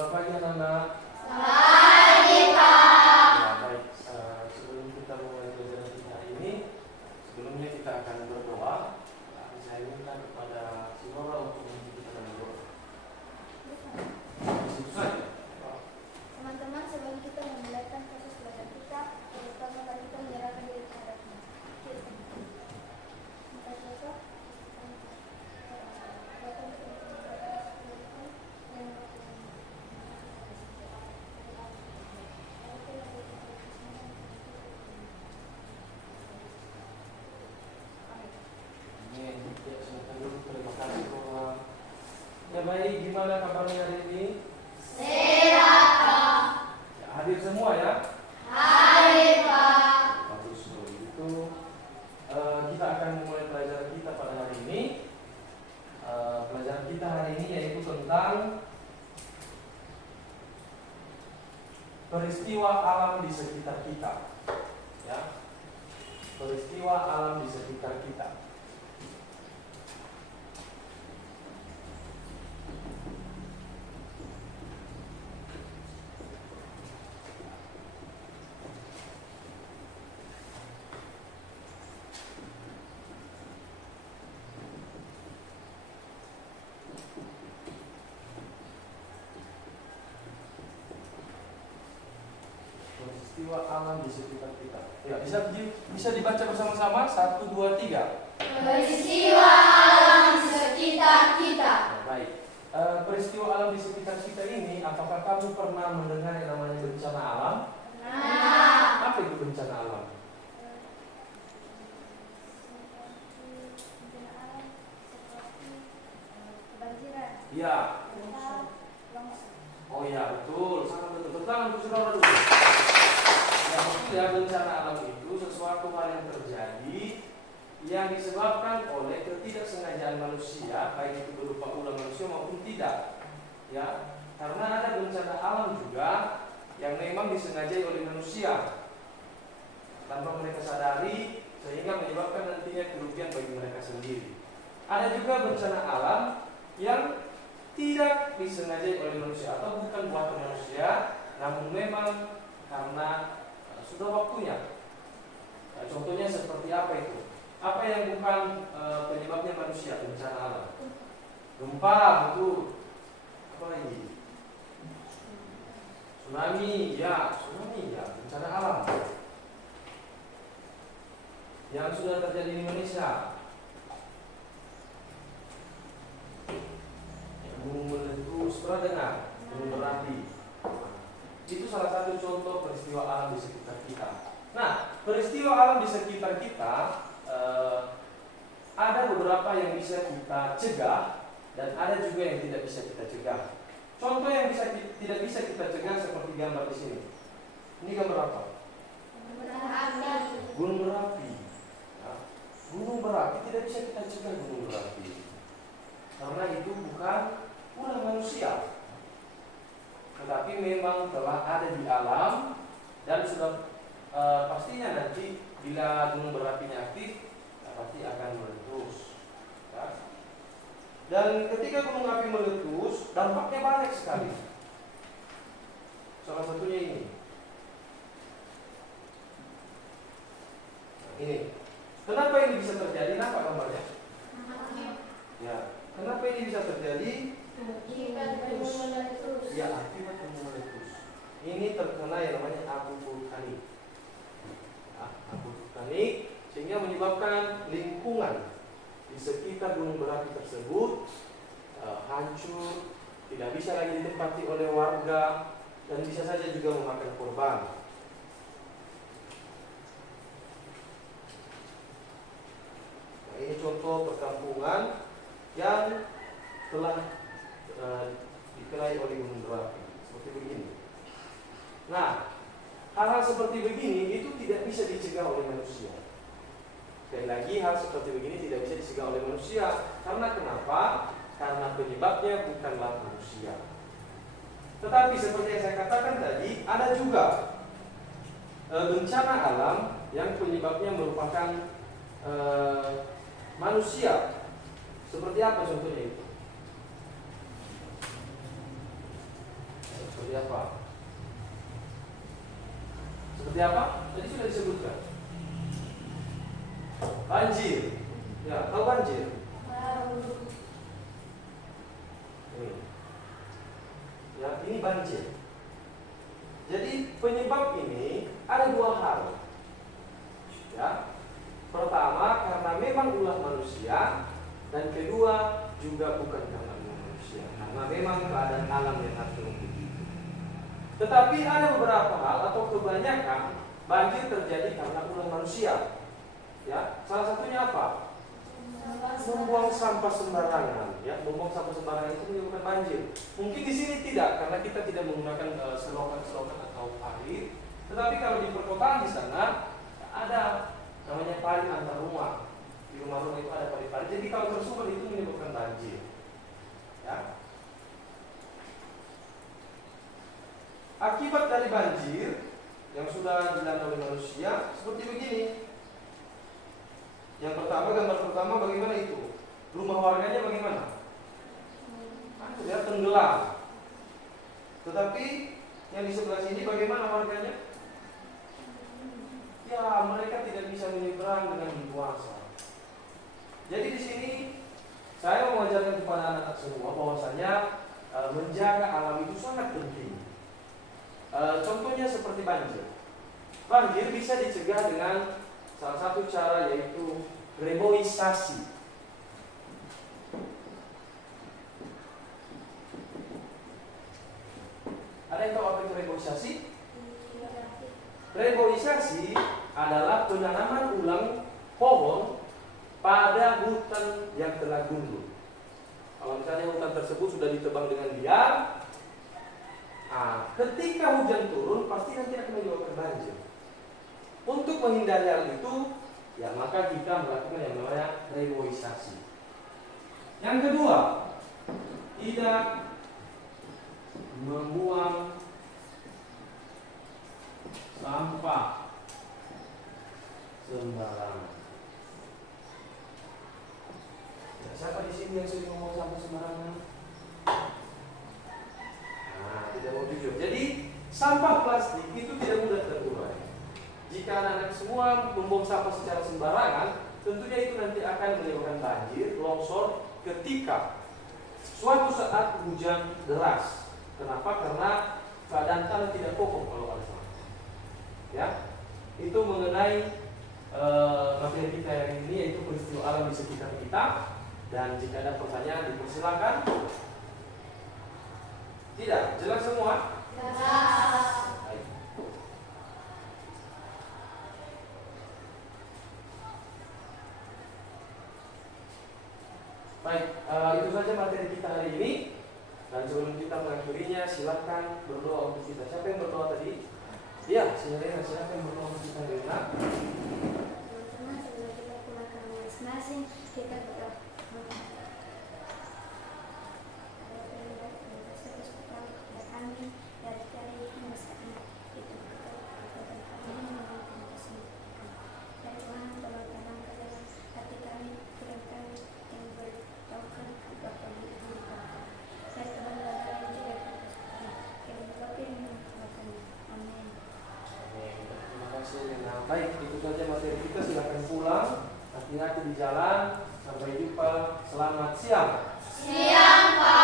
Selamat pagi anak-anak. Pagi, Pak. Ya, baik. Sebelum kita mulai pelajaran kita ini, sebelumnya kita akan berdoa. Saya minta kepada saudara untuk memimpin kita dalam doa. Itu saja. Teman-teman, sebelum kita memulaikan proses belajar kita, terutama mari kita menyerahkan diri kepada Tuhan. Minta sosok. Terima kasih Tuhan. Ya baik, gimana kabarnya hari ini? Sehat, Pak. Ya, hadir semua ya? Hadir, Pak. Bagus, kalau begitu kita akan memulai pelajaran kita pada hari ini. Pelajaran kita hari ini yaitu tentang peristiwa alam di sekitar kita. Ya, peristiwa alam di sekitar kita. Peristiwa alam di sekitar kita. Ya, bisa dibaca bersama-sama. 1, 2, 3. Peristiwa alam di sekitar kita. Nah, baik. Peristiwa alam di sekitar kita ini, apakah kamu pernah mendengar yang namanya bencana alam? Nah, Apa itu bencana alam? kebanjiran. Iya. Oh ya, betul. Sangat betul. Tentang untuk saudara dulu. Yang maksudnya bencana alam itu sesuatu hal yang terjadi yang disebabkan oleh ketidaksengajaan manusia, baik itu berupa ulah manusia maupun tidak. Ya, karena ada bencana alam juga yang memang disengajai oleh manusia tanpa mereka sadari, sehingga menyebabkan nantinya kerugian bagi mereka sendiri. Ada juga bencana alam yang tidak disengajai oleh manusia atau bukan buatan manusia, namun memang karena sudah waktunya. Contohnya seperti apa itu? Apa yang bukan penyebabnya manusia, bencana alam? Gempa, betul. Apa lagi? Tsunami, ya, bencana alam. Yang sudah terjadi di Indonesia. Gunung meletus, pernah dengar? Gunung berapi. Itu salah satu contoh peristiwa alam di sekitar kita. Nah, peristiwa alam di sekitar kita ada beberapa yang bisa kita cegah dan ada juga yang tidak bisa kita cegah. Contoh yang tidak bisa kita cegah seperti gambar di sini. Ini gambar apa? Gunung berapi. Nah, gunung berapi tidak bisa kita cegah gunung berapi karena itu bukan ulah manusia, tetapi memang telah ada di alam dan sudah pastinya nanti bila gunung berapinya aktif pasti akan meletus. Ya. Dan ketika gunung api meletus, dampaknya banyak sekali. Salah satunya ini. Nah, ini. Kenapa ini bisa terjadi? Nampak gambarnya? Ya. Kenapa ini bisa terjadi? Ya, akibat gunung meletus. Ini terkena yang namanya abu vulkanik. Abu vulkanik sehingga menyebabkan lingkungan di sekitar gunung berapi tersebut hancur, tidak bisa lagi ditempati oleh warga dan bisa saja juga memakan korban. Nah, ini contoh perkampungan yang telah dikenai oleh gunung berapi seperti begini. Nah, hal-hal seperti begini itu tidak bisa dicegah oleh manusia. Sekali lagi, hal seperti begini tidak bisa dicegah oleh manusia. Karena kenapa? Karena penyebabnya bukanlah manusia. Tetapi seperti yang saya katakan tadi, ada juga bencana alam yang penyebabnya merupakan manusia. Seperti apa contohnya itu? seperti apa? Seperti apa? Tadi sudah disebutkan. Banjir. Ya, tahu banjir? Ya, ini banjir. Jadi penyebab ini ada dua hal. Ya. Pertama, karena memang ulah manusia, dan kedua juga bukan karena ulah manusia, karena memang keadaan alam yang atur begitu. Tetapi ada beberapa hal atau kebanyakan banjir terjadi karena ulah manusia. Ya, salah satunya apa? Membuang sampah sembarangan. Ya, membuang sampah sembarangan itu menyebabkan banjir. Mungkin di sini tidak, karena kita tidak menggunakan selokan-selokan atau parit. Tetapi kalau di perkotaan di sana ada namanya parit antar rumah. Di rumah-rumah itu ada parit-parit. Jadi kalau tersumbat itu menyebabkan banjir. Ya. Akibat dari banjir yang sudah dilanda oleh manusia seperti begini. Yang pertama, gambar pertama bagaimana itu? Rumah warganya bagaimana? Ya, tenggelam. Tetapi yang di sebelah sini bagaimana warganya? Ya, mereka tidak bisa menyeberang dengan leluasa. Jadi di sini saya mengajarkan kepada anak-anak semua bahwasanya menjaga alam itu sangat penting. Contohnya seperti banjir. Banjir bisa dicegah dengan salah satu cara, yaitu reboisasi. Ada yang tahu apa itu reboisasi? Reboisasi adalah penanaman ulang pohon pada hutan yang telah gundul. Kalau misalnya hutan tersebut sudah ditebang dengan liar, ketika hujan turun pasti nanti akan menyebabkan banjir. Untuk menghindari hal itu, ya maka kita melakukan yang namanya reboisasi. Yang kedua, tidak membuang sampah sembarangan. Ya, siapa di sini yang sering membuang sampah sembarangan? Tidak mau jujur. Jadi sampah plastik itu tidak mudah terurai. Jika anak-anak semua membuang sampah secara sembarangan, tentunya itu nanti akan menyebabkan banjir, longsor ketika suatu saat hujan deras. Kenapa? Karena keadaan tanah tidak kokoh kalau ada sampah. Ya, itu mengenai materi kita yang ini, yaitu peristiwa alam di sekitar kita. Dan jika ada pertanyaan dipersilakan. Tidak, jelas semua? Jelas. Baik, itu saja materi kita hari ini. Dan sebelum kita mengakhirinya, silakan berdoa untuk kita. Siapa yang berdoa tadi? Iya, silakan. Siapa yang berdoa untuk kita, Rina? Teman-teman, sebelum kita pulang ke masing-masing, kita berdoa. Baik, itu saja materi kita. Silakan pulang. Hati-hati di jalan. Sampai jumpa. Selamat siang. Siang, Pak.